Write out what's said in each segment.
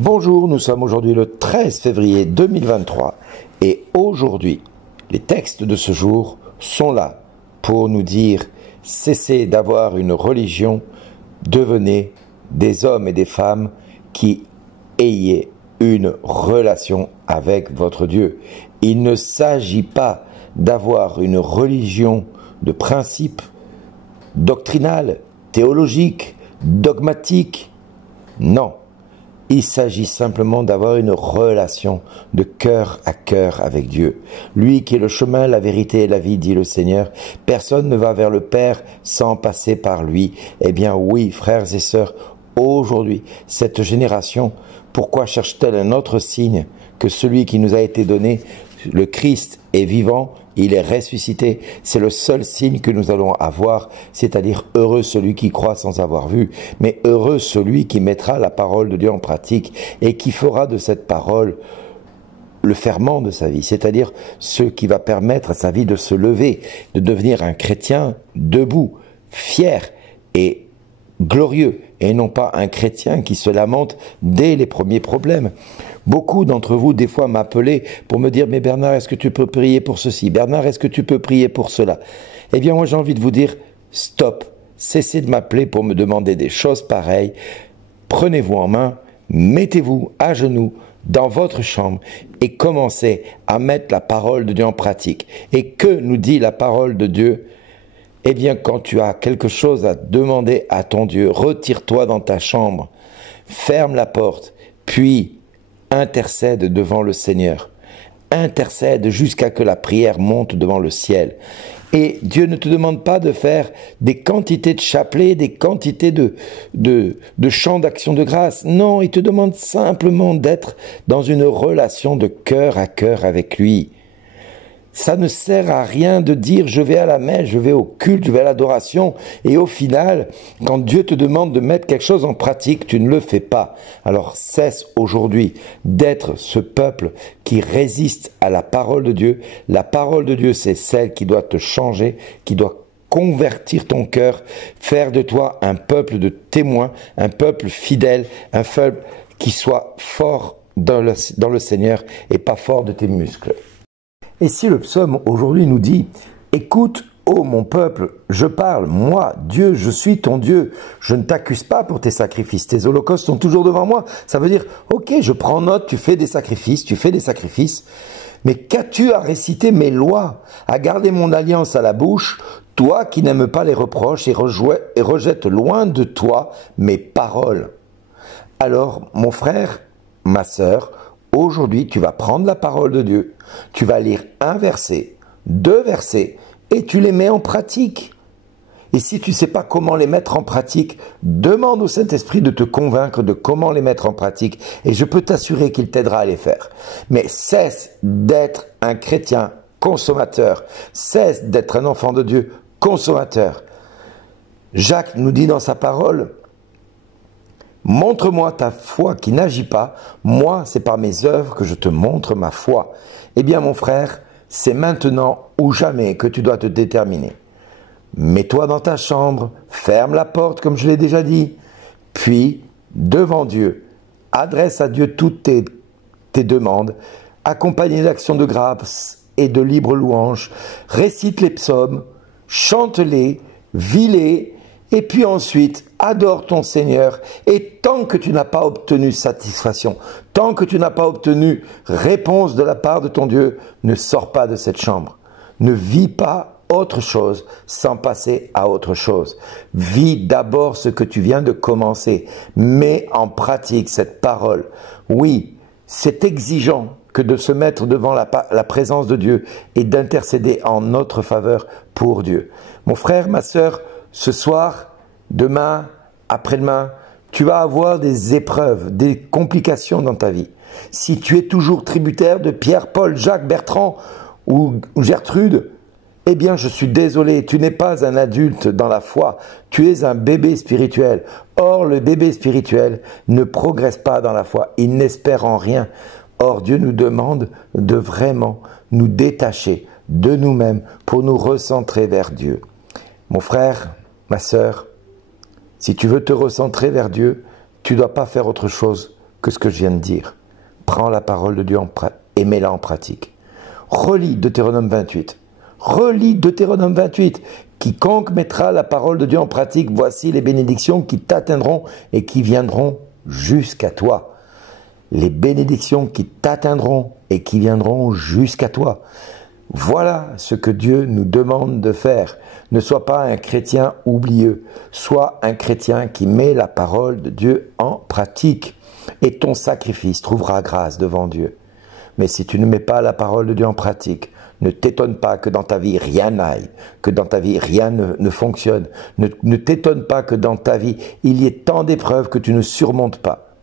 Bonjour, nous sommes aujourd'hui le 13 février 2023 et aujourd'hui, les textes de ce jour sont là pour nous dire cessez d'avoir une religion, devenez des hommes et des femmes qui ayez une relation avec votre Dieu. Il ne s'agit pas d'avoir une religion de principe doctrinal, théologique, dogmatique. Non. Il s'agit simplement d'avoir une relation de cœur à cœur avec Dieu. Lui qui est le chemin, la vérité et la vie, dit le Seigneur. Personne ne va vers le Père sans passer par lui. Eh bien oui, frères et sœurs, aujourd'hui, cette génération, pourquoi cherche-t-elle un autre signe que celui qui nous a été donné? Le Christ est vivant, il est ressuscité. C'est le seul signe que nous allons avoir, c'est-à-dire heureux celui qui croit sans avoir vu, mais heureux celui qui mettra la parole de Dieu en pratique et qui fera de cette parole le ferment de sa vie, c'est-à-dire ce qui va permettre à sa vie de se lever, de devenir un chrétien debout, fier et glorieux, et non pas un chrétien qui se lamente dès les premiers problèmes. Beaucoup d'entre vous, des fois, m'appelaient pour me dire « Mais Bernard, est-ce que tu peux prier pour ceci? Bernard, est-ce que tu peux prier pour cela ?» Eh bien, moi, j'ai envie de vous dire « Stop, cessez de m'appeler pour me demander des choses pareilles. Prenez-vous en main, mettez-vous à genoux dans votre chambre et commencez à mettre la parole de Dieu en pratique. » Et que nous dit la parole de Dieu? Eh bien, quand tu as quelque chose à demander à ton Dieu, retire-toi dans ta chambre, ferme la porte, puis intercède devant le Seigneur. Intercède jusqu'à que la prière monte devant le ciel. Et Dieu ne te demande pas de faire des quantités de chapelets, des quantités de chants d'action de grâce. Non, il te demande simplement d'être dans une relation de cœur à cœur avec lui. Ça ne sert à rien de dire « je vais à la messe, je vais au culte, je vais à l'adoration » et au final, quand Dieu te demande de mettre quelque chose en pratique, tu ne le fais pas. Alors cesse aujourd'hui d'être ce peuple qui résiste à la parole de Dieu. La parole de Dieu, c'est celle qui doit te changer, qui doit convertir ton cœur, faire de toi un peuple de témoins, un peuple fidèle, un peuple qui soit fort dans le Seigneur et pas fort de tes muscles. Et si le psaume aujourd'hui nous dit « Écoute, ô mon peuple, je parle, moi, Dieu, je suis ton Dieu, je ne t'accuse pas pour tes sacrifices, tes holocaustes sont toujours devant moi. » Ça veut dire « Ok, je prends note, tu fais des sacrifices, mais qu'as-tu à réciter mes lois, à garder mon alliance à la bouche, toi qui n'aimes pas les reproches et rejettes loin de toi mes paroles. » Alors, mon frère, ma sœur, aujourd'hui, tu vas prendre la parole de Dieu, tu vas lire un verset, deux versets, et tu les mets en pratique. Et si tu ne sais pas comment les mettre en pratique, demande au Saint-Esprit de te convaincre de comment les mettre en pratique, et je peux t'assurer qu'il t'aidera à les faire. Mais cesse d'être un chrétien consommateur, cesse d'être un enfant de Dieu consommateur. Jacques nous dit dans sa parole, montre-moi ta foi qui n'agit pas. Moi, c'est par mes œuvres que je te montre ma foi. Eh bien, mon frère, c'est maintenant ou jamais que tu dois te déterminer. Mets-toi dans ta chambre, ferme la porte, comme je l'ai déjà dit. Puis, devant Dieu, adresse à Dieu toutes tes demandes, accompagnées d'actions de grâce et de libres louanges. Récite les psaumes, chante-les, vis-les, et puis ensuite, adore ton Seigneur. Et tant que tu n'as pas obtenu satisfaction, tant que tu n'as pas obtenu réponse de la part de ton Dieu, ne sors pas de cette chambre. Ne vis pas autre chose sans passer à autre chose. Vis d'abord ce que tu viens de commencer. Mets en pratique cette parole. Oui, c'est exigeant que de se mettre devant la présence de Dieu et d'intercéder en notre faveur pour Dieu. Mon frère, ma sœur, ce soir, demain, après-demain, tu vas avoir des épreuves, des complications dans ta vie. Si tu es toujours tributaire de Pierre, Paul, Jacques, Bertrand ou Gertrude, eh bien je suis désolé, tu n'es pas un adulte dans la foi, tu es un bébé spirituel. Or le bébé spirituel ne progresse pas dans la foi, il n'espère en rien. Or Dieu nous demande de vraiment nous détacher de nous-mêmes pour nous recentrer vers Dieu. Mon frère, ma sœur, si tu veux te recentrer vers Dieu, tu ne dois pas faire autre chose que que ce que je viens de dire. Prends la parole de Dieu et mets-la en pratique. Relis Deutéronome 28. Relis Deutéronome 28. Quiconque mettra la parole de Dieu en pratique, voici les bénédictions qui t'atteindront et qui viendront jusqu'à toi. Les bénédictions qui t'atteindront et qui viendront jusqu'à toi. Voilà ce que Dieu nous demande de faire. Ne sois pas un chrétien oublieux, sois un chrétien qui met la parole de Dieu en pratique. Et ton sacrifice trouvera grâce devant Dieu. Mais si tu ne mets pas la parole de Dieu en pratique, ne t'étonne pas que dans ta vie rien n'aille, que dans ta vie rien ne fonctionne. Ne t'étonne pas que dans ta vie il y ait tant d'épreuves que tu ne surmontes pas.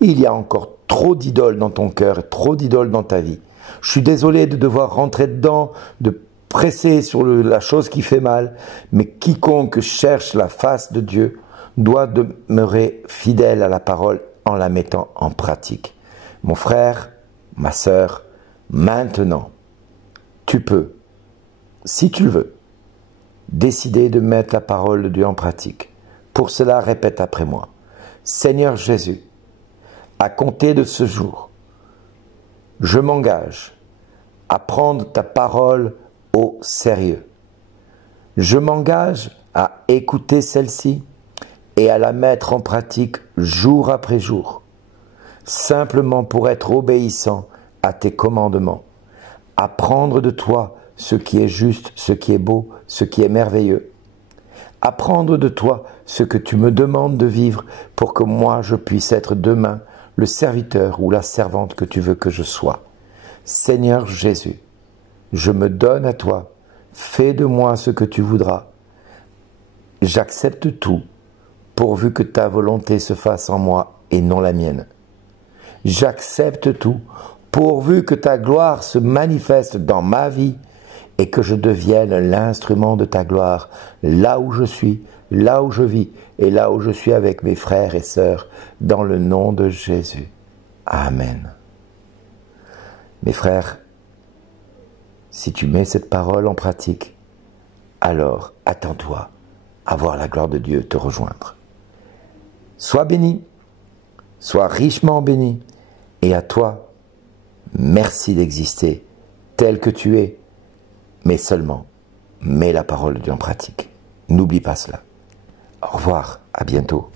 Il y a encore trop d'idoles dans ton cœur, trop d'idoles dans ta vie. Je suis désolé de devoir rentrer dedans, de presser sur la chose qui fait mal, mais quiconque cherche la face de Dieu doit demeurer fidèle à la parole en la mettant en pratique. Mon frère, ma sœur, maintenant, tu peux, si tu le veux, décider de mettre la parole de Dieu en pratique. Pour cela, répète après moi. Seigneur Jésus, à compter de ce jour, je m'engage à prendre ta parole au sérieux. Je m'engage à écouter celle-ci et à la mettre en pratique jour après jour, simplement pour être obéissant à tes commandements, apprendre de toi ce qui est juste, ce qui est beau, ce qui est merveilleux, apprendre de toi ce que tu me demandes de vivre pour que moi je puisse être demain le serviteur ou la servante que tu veux que je sois. Seigneur Jésus, je me donne à toi, fais de moi ce que tu voudras. J'accepte tout, pourvu que ta volonté se fasse en moi et non la mienne. J'accepte tout, pourvu que ta gloire se manifeste dans ma vie et que je devienne l'instrument de ta gloire, là où je suis, là où je vis et là où je suis avec mes frères et sœurs, dans le nom de Jésus. Amen. Mes frères, si tu mets cette parole en pratique, alors attends-toi à voir la gloire de Dieu te rejoindre. Sois béni, sois richement béni, et à toi, merci d'exister tel que tu es, mais seulement mets la parole de Dieu en pratique. N'oublie pas cela. Au revoir, à bientôt.